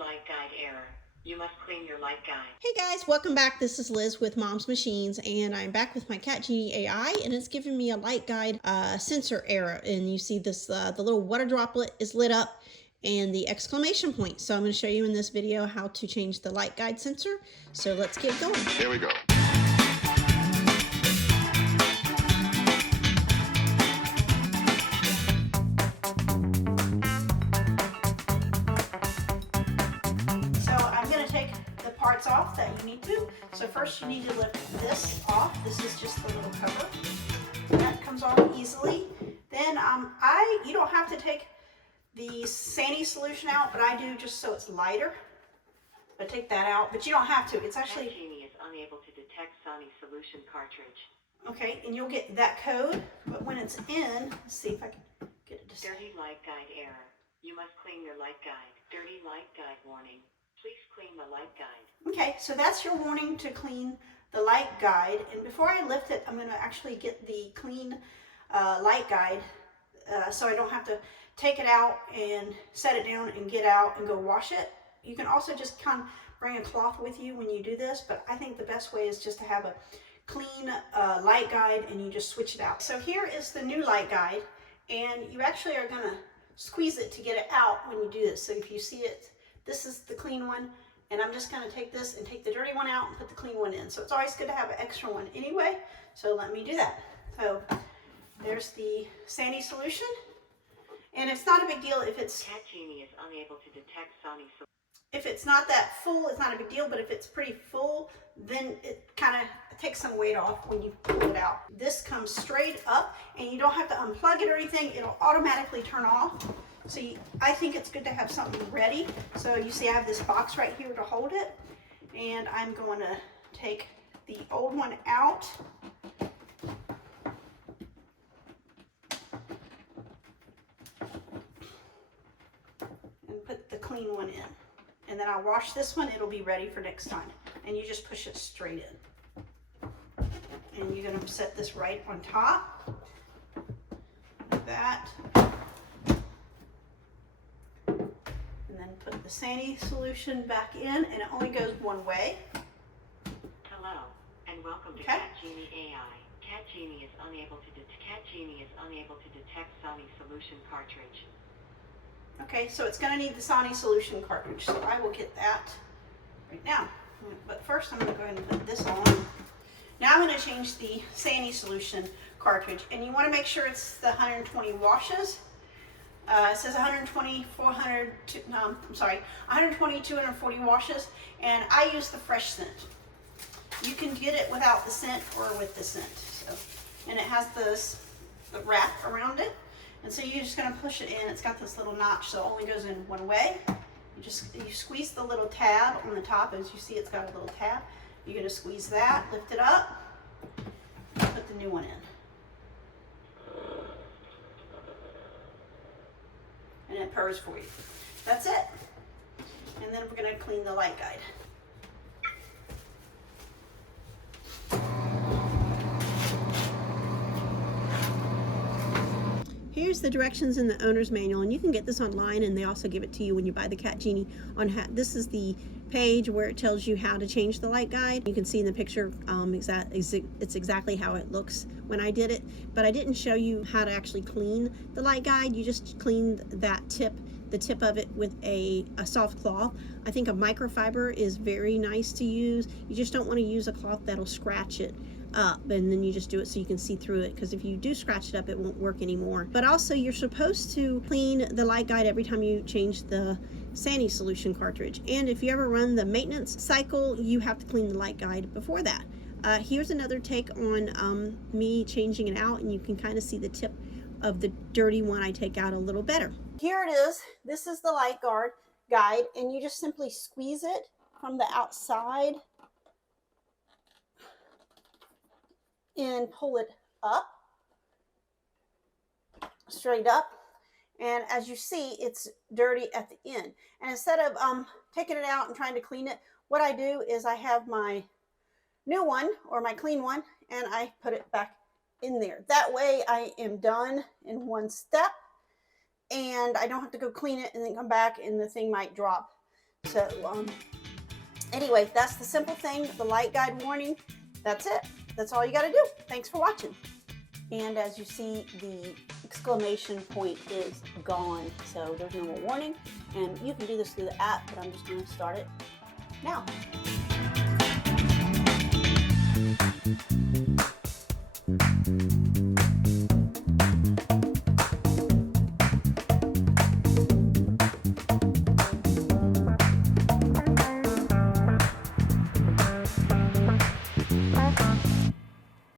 light guide error. You must clean your light guide. Hey guys, welcome back. This is Liz with Mom's Machines, and I'm back with my Catgenie A.I, and it's giving me a light guide sensor error. And you see this, the little water droplet is lit up and the exclamation point. So I'm going to show you in this video how to change the light guide sensor. So let's get going. Here we go. Parts off that you need to. So first you need to lift this off. This is just the little cover. That comes off easily. Then you don't have to take the Sani-Solution out, but I do just so it's lighter. But take that out, but you don't have to. It's actually... Catgenie is unable to detect Sanisolution Cartridge. Okay, and you'll get that code, but when it's in, let's see if I can get it to say. Dirty light guide error. You must clean your light guide. Dirty light guide warning. Please clean the light guide. Okay, so that's your warning to clean the light guide. And before I lift it, I'm going to actually get the clean light guide so I don't have to take it out and set it down and get out and go wash it. You can also just kind of bring a cloth with you when you do this, but I think the best way is just to have a clean light guide and you just switch it out. So here is the new light guide, and you actually are going to squeeze it to get it out when you do this. So if you see it, this is the clean one, and I'm just going to take this and take the dirty one out and put the clean one in. So it's always good to have an extra one anyway, so let me do that. So there's the Sani-Solution, and it's not a big deal if it's... Catgenie is unable to detect Sanisolution. If it's not that full, it's not a big deal, but if it's pretty full, then it kind of takes some weight off when you pull it out. This comes straight up, and you don't have to unplug it or anything. It'll automatically turn off. So I think it's good to have something ready. So you see I have this box right here to hold it, and I'm going to take the old one out. And put the clean one in. And then I'll wash this one, it'll be ready for next time. And you just push it straight in. And you're gonna set this right on top, like that. And then put the Sani-Solution back in, and it only goes one way. Hello, and welcome to Okay. Catgenie A.I. Catgenie is unable to detect Sanisolution Cartridge. Okay, so it's going to need the Sanisolution Cartridge, so I will get that right now. But first I'm going to go ahead and put this on. Now I'm going to change the Sani-Solution Cartridge, and you want to make sure it's the 120 washes. It says 120, 240 washes, and I use the fresh scent. You can get it without the scent or with the scent. So, and it has the wrap around it. And so you're just going to push it in. It's got this little notch, so it only goes in one way. You squeeze the little tab on the top. As you see, it's got a little tab. You're going to squeeze that, lift it up, and put the new one in. And it purrs for you. That's it. And then we're going to clean the light guide. Here's the directions in the owner's manual, and you can get this online, and they also give it to you when you buy the Catgenie. This is the page where it tells you how to change the light guide. You can see in the picture it's exactly how it looks when I did it, but I didn't show you how to actually clean the light guide. You just clean that the tip of it with a soft cloth. I think a microfiber is very nice to use. You just don't want to use a cloth that'll scratch it up, and then you just do it so you can see through it, because if you do scratch it up, it won't work anymore. But also, you're supposed to clean the light guide every time you change the Sani-Solution cartridge, and if you ever run the maintenance cycle, you have to clean the light guide before that. Here's another take on me changing it out, and you can kind of see the tip of the dirty one I take out a little better. Here it is. This is the light guide, and you just simply squeeze it from the outside and pull it up, straight up, and as you see, it's dirty at the end. And instead of taking it out and trying to clean it, what I do is I have my new one or my clean one, and I put it back in there. That way I am done in one step, and I don't have to go clean it and then come back and the thing might drop So anyway, that's the simple thing, the light guide warning. That's it. That's all you got to do. Thanks for watching. And as you see, the exclamation point is gone, so there's no more warning. And you can do this through the app, but I'm just going to start it now.